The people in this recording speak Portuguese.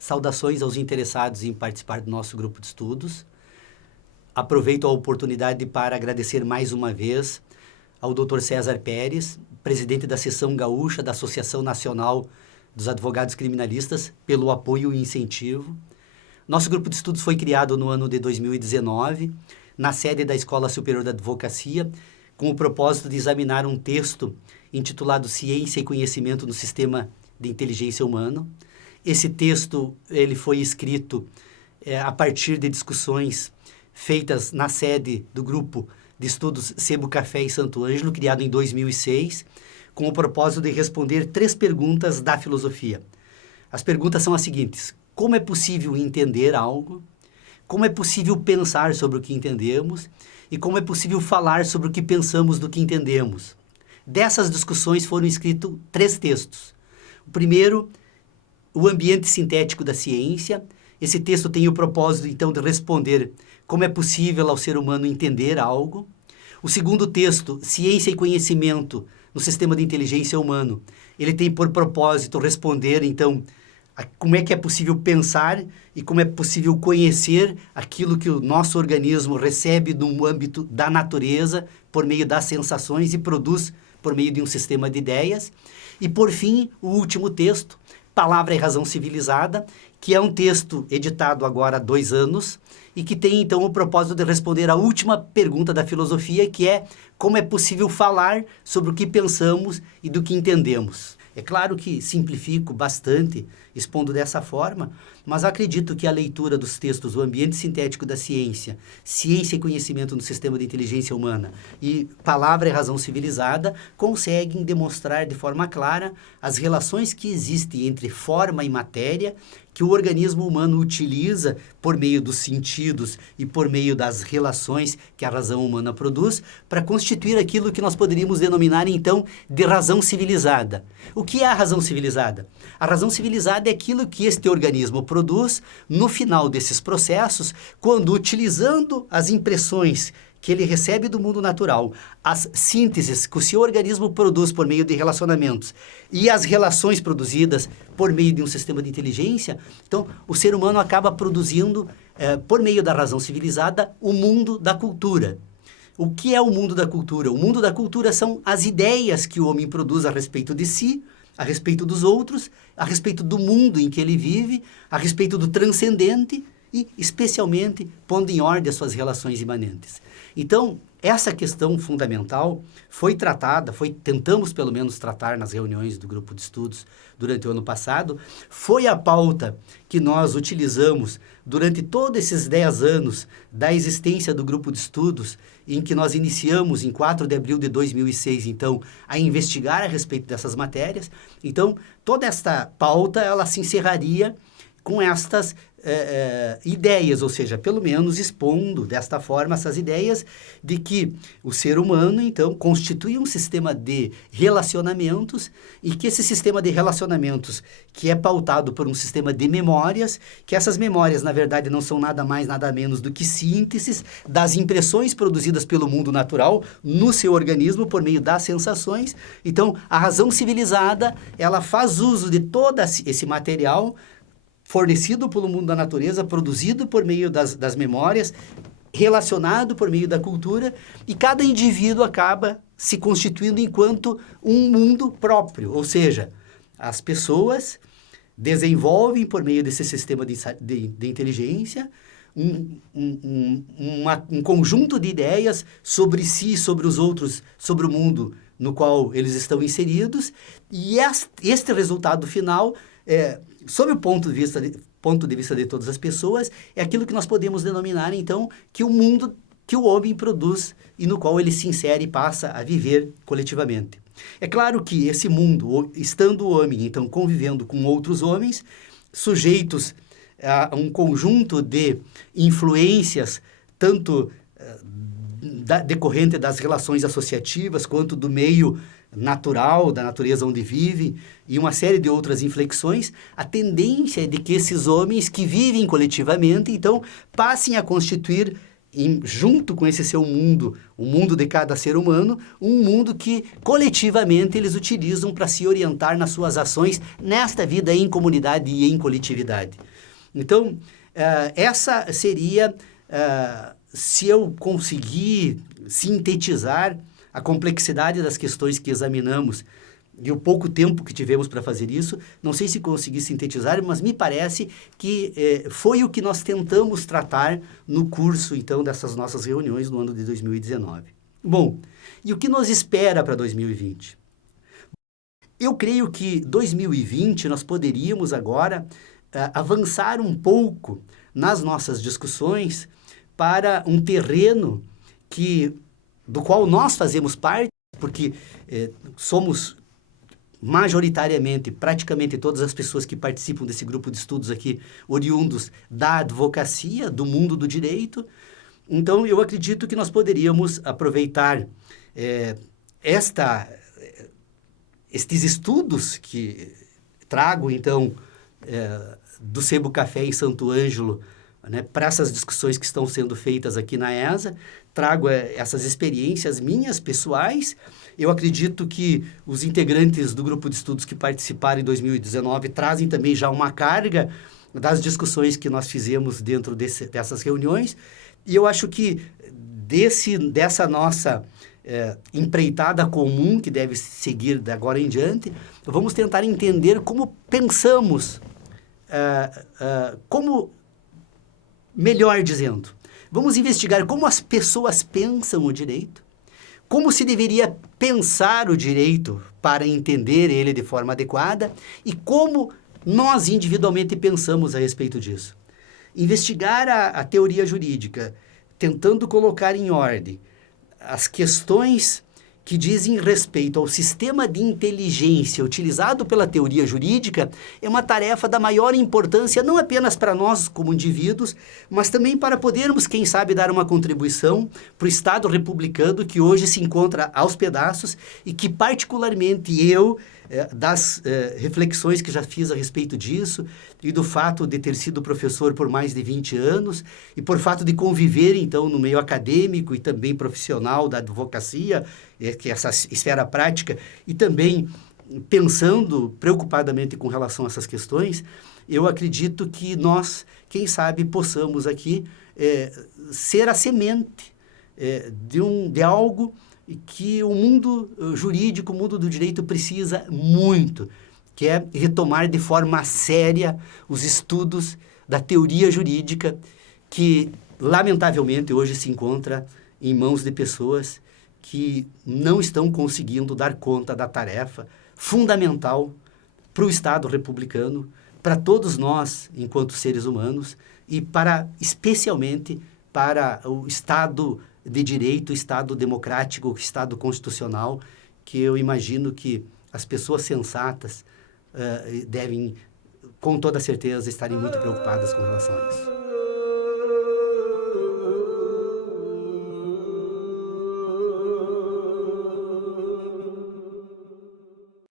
Saudações aos interessados em participar do nosso grupo de estudos. Aproveito a oportunidade para agradecer mais uma vez ao Dr. César Pérez, presidente da Seção Gaúcha da Associação Nacional dos Advogados Criminalistas, pelo apoio e incentivo. Nosso grupo de estudos foi criado no ano de 2019, na sede da Escola Superior da Advocacia, com o propósito de examinar um texto intitulado Ciência e Conhecimento no Sistema de Inteligência Humana. Esse texto ele foi escrito a partir de discussões feitas na sede do grupo de estudos Sebo Café e Santo Ângelo, criado em 2006, com o propósito de responder 3 perguntas da filosofia. As perguntas são as seguintes: como é possível entender algo? Como é possível pensar sobre o que entendemos? E como é possível falar sobre o que pensamos do que entendemos? Dessas discussões foram escritos 3 textos. O primeiro, o ambiente sintético da ciência. Esse texto tem o propósito, então, de responder como é possível ao ser humano entender algo. O segundo texto, Ciência e Conhecimento no Sistema de Inteligência Humano. Ele tem por propósito responder, então, como é que é possível pensar e como é possível conhecer aquilo que o nosso organismo recebe no âmbito da natureza, por meio das sensações e produz por meio de um sistema de ideias. E, por fim, o último texto, Palavra e Razão Civilizada, que é um texto editado agora há 2 anos e que tem, então, o propósito de responder à última pergunta da filosofia, que é como é possível falar sobre o que pensamos e do que entendemos. É claro que simplifico bastante expondo dessa forma, mas acredito que a leitura dos textos O Ambiente Sintético da Ciência, Ciência e Conhecimento no Sistema de Inteligência Humana e Palavra e Razão Civilizada conseguem demonstrar de forma clara as relações que existem entre forma e matéria, que o organismo humano utiliza por meio dos sentidos e por meio das relações que a razão humana produz para constituir aquilo que nós poderíamos denominar, então, de razão civilizada. O que é a razão civilizada? A razão civilizada é aquilo que este organismo produz no final desses processos, quando, utilizando as impressões que ele recebe do mundo natural, as sínteses que o seu organismo produz por meio de relacionamentos e as relações produzidas por meio de um sistema de inteligência, então o ser humano acaba produzindo, por meio da razão civilizada, o mundo da cultura. O que é o mundo da cultura? O mundo da cultura são as ideias que o homem produz a respeito de si, a respeito dos outros, a respeito do mundo em que ele vive, a respeito do transcendente e, especialmente, pondo em ordem as suas relações imanentes. Então, essa questão fundamental foi tratada, tentamos pelo menos tratar nas reuniões do grupo de estudos durante o ano passado, foi a pauta que nós utilizamos durante todos esses 10 anos da existência do grupo de estudos, em que nós iniciamos em 4 de abril de 2006, então, a investigar a respeito dessas matérias. Então, toda esta pauta, ela se encerraria com estas ideias, ou seja, pelo menos expondo desta forma essas ideias de que o ser humano, então, constitui um sistema de relacionamentos e que esse sistema de relacionamentos, que é pautado por um sistema de memórias, que essas memórias, na verdade, não são nada mais, nada menos do que sínteses das impressões produzidas pelo mundo natural no seu organismo por meio das sensações. Então, a razão civilizada, ela faz uso de todo esse material fornecido pelo mundo da natureza, produzido por meio das memórias, relacionado por meio da cultura, e cada indivíduo acaba se constituindo enquanto um mundo próprio, ou seja, as pessoas desenvolvem por meio desse sistema de inteligência um conjunto de ideias sobre si, sobre os outros, sobre o mundo no qual eles estão inseridos, e este resultado final sob o ponto de vista de todas as pessoas, é aquilo que nós podemos denominar, então, que o mundo que o homem produz e no qual ele se insere e passa a viver coletivamente. É claro que esse mundo, estando o homem, então, convivendo com outros homens, sujeitos a um conjunto de influências, tanto decorrente das relações associativas, quanto do meio natural, da natureza onde vive, e uma série de outras inflexões, a tendência é de que esses homens que vivem coletivamente, então, passem a constituir, junto com esse seu mundo, o mundo de cada ser humano, um mundo que coletivamente eles utilizam para se orientar nas suas ações nesta vida em comunidade e em coletividade. Então, essa seria, se eu conseguir sintetizar a complexidade das questões que examinamos e o pouco tempo que tivemos para fazer isso, não sei se consegui sintetizar, mas me parece que foi o que nós tentamos tratar no curso, então, dessas nossas reuniões no ano de 2019. Bom, e o que nos espera para 2020? Eu creio que 2020 nós poderíamos agora avançar um pouco nas nossas discussões para um terreno do qual nós fazemos parte, porque somos majoritariamente, praticamente todas as pessoas que participam desse grupo de estudos aqui, oriundos da advocacia, do mundo do direito. Então, eu acredito que nós poderíamos aproveitar estes estudos que trago, então, do Sebo Café em Santo Ângelo, né, para essas discussões que estão sendo feitas aqui na ESA, trago essas experiências minhas, pessoais. Eu acredito que os integrantes do grupo de estudos que participaram em 2019 trazem também já uma carga das discussões que nós fizemos dentro dessas reuniões. E eu acho que dessa nossa empreitada comum, que deve seguir de agora em diante, vamos tentar entender como pensamos, melhor dizendo, vamos investigar como as pessoas pensam o direito, como se deveria pensar o direito para entender ele de forma adequada e como nós individualmente pensamos a respeito disso. Investigar a teoria jurídica, tentando colocar em ordem as questões que dizem respeito ao sistema de inteligência utilizado pela teoria jurídica, é uma tarefa da maior importância, não apenas para nós como indivíduos, mas também para podermos, quem sabe, dar uma contribuição para o Estado republicano que hoje se encontra aos pedaços e que, particularmente, das reflexões que já fiz a respeito disso e do fato de ter sido professor por mais de 20 anos e por fato de conviver, então, no meio acadêmico e também profissional da advocacia, que é essa esfera prática, e também pensando preocupadamente com relação a essas questões, eu acredito que nós, quem sabe, possamos aqui ser a semente de algo que o mundo jurídico, o mundo do direito precisa muito, que é retomar de forma séria os estudos da teoria jurídica que, lamentavelmente, hoje se encontra em mãos de pessoas que não estão conseguindo dar conta da tarefa fundamental para o Estado republicano, para todos nós, enquanto seres humanos, e especialmente para o Estado de direito, Estado democrático, Estado constitucional, que eu imagino que as pessoas sensatas devem, com toda certeza, estarem muito preocupadas com relação a isso.